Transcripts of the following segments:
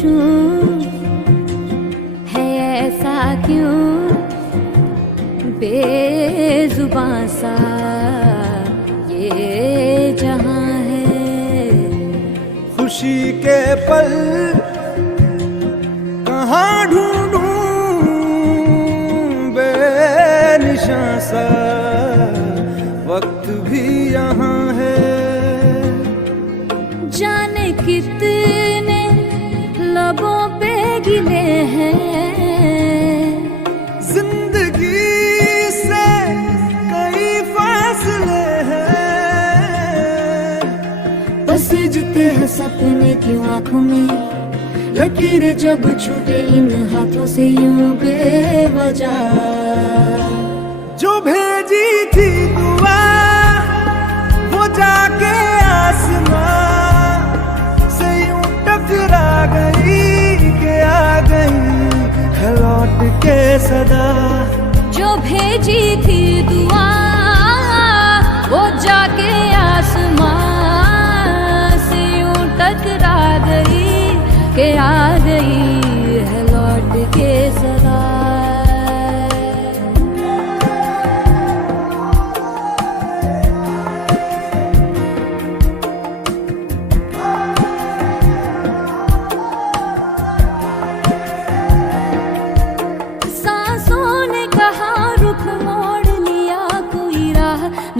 पूछूं है ऐसा क्यों बेजुबां सा ये जहां है। खुशी के पल कहाँ ढूंढूं बेनिशां सा वक्त भी यहाँ है। जाने कितने लबों पे गिले हैं, जिंदगी से कई फासले हैं। पसीजते हैं सपने की आंखों में, लकीरें जब छूटे इन हाथों से यूं बेवजह। जो भेजी थी दुआ वो जाके आसमां से यूं टकरा गई कि आ गई है लौट के सदा। जो भेजी थी दुआ वो जाके आसमां से यूं टकरा गई कि आ गई है लौट के सदा।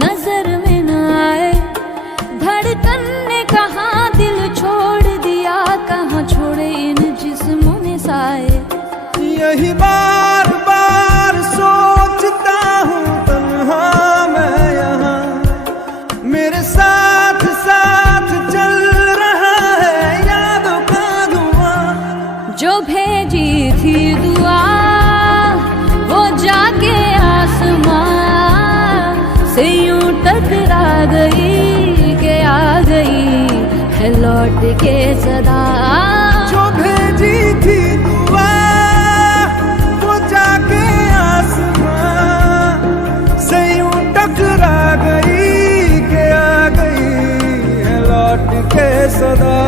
नजर में न आए धड़कन ने कहाँ दिल छोड़ दिया, कहाँ छोड़े इन जिस्मों ने साए। यही बार बार सोचता हूँ तन्हा मैं यहाँ, मेरे साथ साथ चल रहा है यादों का धुआं। जो भेजी थी दुआ वो जाके आसमां से यूं टकरा गई कि आ गई है लौट के सदा। जो भेजी थी दुआ वो जाके आसमां से यूं टकरा गई कि आ गई है लौट के सदा।